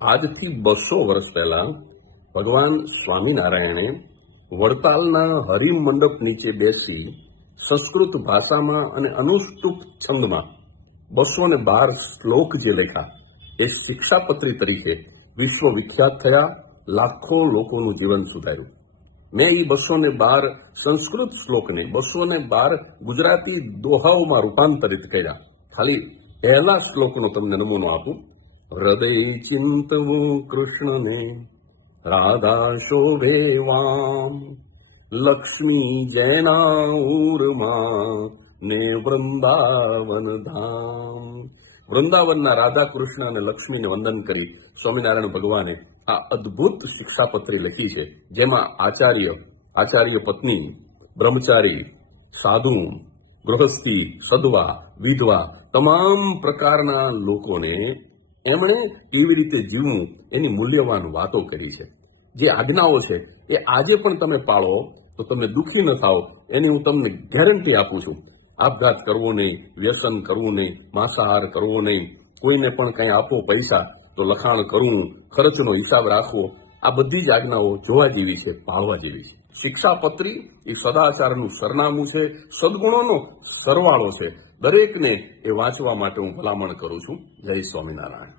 આજથી 200 વર્ષ પહેલા ભગવાન સ્વામિનારાયણે વડતાલના હરિમંડપ નીચે બેસી સંસ્કૃત ભાષામાં અને અનુષ્ટુપ છંદમાં 212 શ્લોક જે લખ્યા એ શિક્ષાપત્રી તરીકે વિશ્વ વિખ્યાત થયા, લાખો લોકોનું જીવન સુધાર્યું. મેં એ 212 સંસ્કૃત શ્લોકને 212 ગુજરાતી દોહાઓમાં રૂપાંતરિત કર્યા. ખાલી પહેલા શ્લોકનો તમને નમૂનો આપું. હૃદય ચિંતવું કૃષ્ણને, રાધા શોભે વામ, લક્ષ્મી જૈના ઉર્મા ને વૃંદાવન ધામ. વૃંદાવનના રાધા કૃષ્ણ અને લક્ષ્મીને વંદન કરી સ્વામિનારાયણ ભગવાને આ અદ્ભુત શિક્ષાપત્રી લખી છે, જેમાં આચાર્ય પત્ની, બ્રહ્મચારી, સાધુ, ગૃહસ્થી, સદવા, વિધવા તમામ પ્રકારના લોકોને એમણે કેવી રીતે જીવવું એની મૂલ્યવાન વાતો કરી છે. જે આજ્ઞાઓ છે એ આજે પણ તમે પાળો તો તમે દુઃખી ન થાઓ, એની હું તમને ગેરંટી આપું છું. આપઘાત કરવો નહીં, વ્યસન કરવું નહીં, માંસાહાર કરવો નહીં, કોઈને પણ કંઈ આપો પૈસા તો લખાણ કરવું, ખર્ચનો હિસાબ રાખવો, આ બધી જ આજ્ઞાઓ જોવા જેવી છે, પાળવા જેવી છે. શિક્ષાપત્રી એ સદાચારનું સરનામું છે, સદગુણોનો સરવાળો છે. દરેકને એ વાંચવા માટે હું ભલામણ કરું છું. જય સ્વામિનારાયણ.